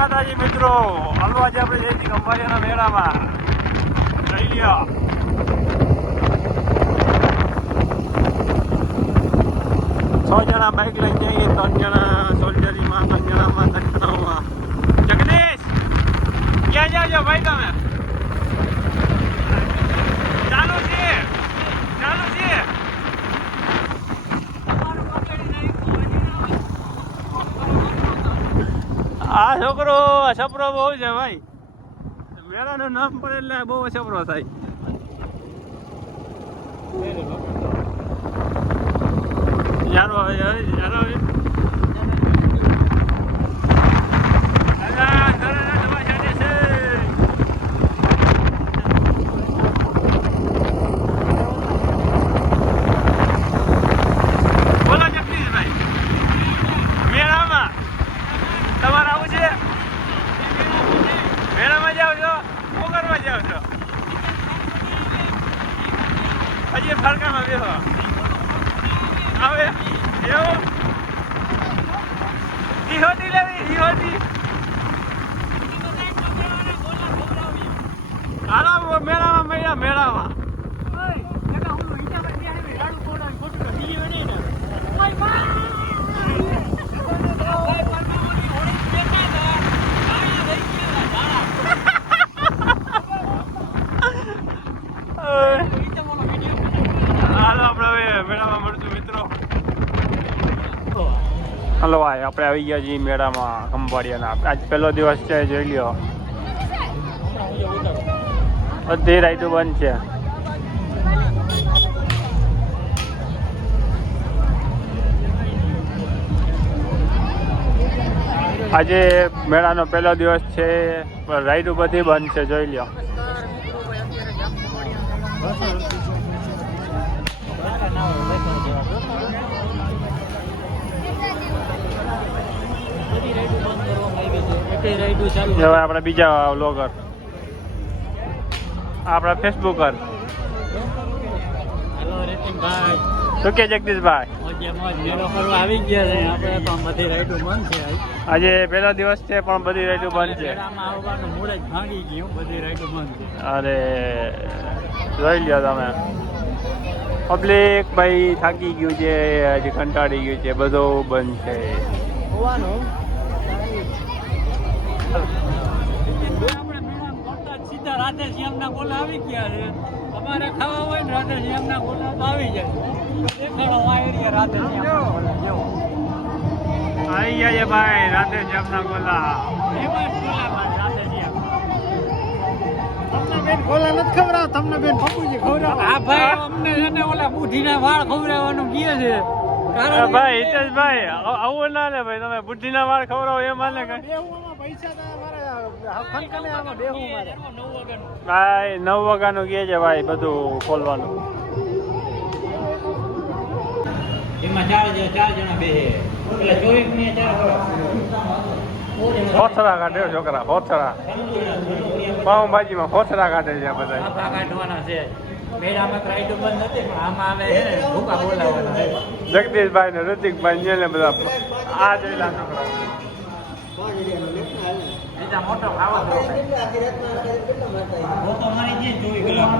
માતાજી મિત્રો, હાલો આજે આપણે જઈએ છીએ ખંભાળિયાના મેળામાં. જઈ લ્યો. 6 જણા બાઇક લઈને જઈએ, 3 જણા સોલ્જરીમાં, 3 જણામાં તકનાઓમાં. જગદીશ ક્યાં જાવ છો ભાઈ તમે? ચાલુ છે. આ છોકરો છપરો બહુ છે ભાઈ. મેળાનું નામ પડે એટલે બહુ છપરો થાય. યારો બોલો જગદીશભાઈ, મેળામાં તમારે આવું છે? મેળામાં જાઓ છો? શું કરવા જાઓ છો? હજી ફરકામાં બેસો આવે એવું? સિહોતી લેવી, સિહોતી. હાલો મેળામાં મેળામાં હલો ભાઈ, આપણે આવી ગયા છીએ મેળામાં ખંભાળિયાના. આજ પહેલો દિવસ છે, જોઈ લ્યો. બધી રાઈડો બંધ છે. આજે મેળાનો પહેલો દિવસ છે, પણ રાઈડો બધી બંધ છે, જોઈ લ્યો. હવે આપણે બીજા વ્લોગર, આપણા ફેસબુકર. શું કે જગદીશભાઈ? આજે પહેલો દિવસ છે પણ બધી રાઈડો બંધ છે. અરે જોઈ લ્યો તમે, પબ્લિક ભાઈ થાકી ગયું છે, હજી કંટાળી ગયું છે, બધું બંધ છે. રાધેશ્યામના ગોલા આવી ગયા છે. અમારે ખાવા હોય ને રાધેશ્યામના ગોલા તો આવી જાય. દેખાડો આ એરિયા રાધેશ્યામના ગોલા જેવો આવી ગયા છે ભાઈ. રાધેશ્યામના ગોલા, ફેમસ ગોલામાં રાધેશ્યામ. તમને બેન ગોલા નથી ખવડાવ, તમને બેન પપ્પુજી ખવડાવ. હા ભાઈ, અમને એને ઓલા બુઢીના વાળ ખવડાવવાનું કહે છે. ભાઈ હિતેશભાઈ, આવું ના લે ભાઈ. તમે બુઢીના વાળ ખવડાવો એ માને કઈ? પૈસા ભાઈ 9 વાગ્યાનું કહે છે ભાઈ, બધું ખોલવાનું. એમાં 4 જણા બેસે એટલે 24 ને 4 હોથરા કાઢે છોકરા, હોથરા પાઉંભાજીમાં હોથરા કાઢે છે બધા. કાઢવાના છે. મેળામાં રાઈડો બંધ નથી, પણ આમાં આવે છે ને ભૂકા બોલાવવાના છે. જગદીશભાઈ ને ઋતિકભાઈ ને બધા આ જોયેલા છોકરા. મોટો ખાવા દો તો મારી જે 24 કલાક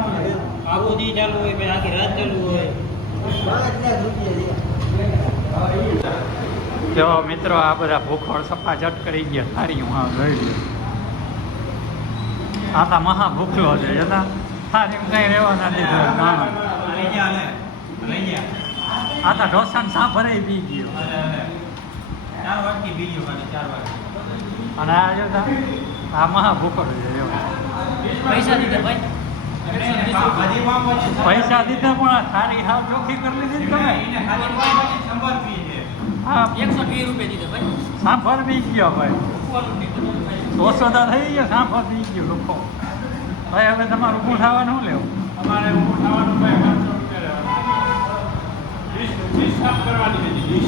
આખો દી ચાલુ હોય, પછી આખી રાત ચાલુ હોય. જો મિત્રો, આ બધા ભૂખોળ સફાજટ કરી ગયા. સારી હું લઈ લ્યો. આ તો મહા ભૂખલો છે. જતા સારી કઈ રહેવાના દીધો. આ તો ઢોસાને સાં ભરાઈ પી ગયો. 4 વાગી પી ગયો, 4 વાગે. અને આ જો આ મહા ભૂખો છે. પૈસા દીધા ભાઈ, પૈસા દીધા પણ સારી હાવ ચોખ્ખી કરી લીધી તમે. હા, 120 રૂપિયા દીધા ભાઈ. સાંભર બી ગયો ભાઈ, 200 થઈ ગયો. સાંભર બી ગયો લોકો. ભાઈ હવે તમારું ઊભું થવાનું શું લેવું? અમારે ઊભું થવાનું ભાઈ 500 રૂપિયા લેવાનું. 20 કરવાની હતી.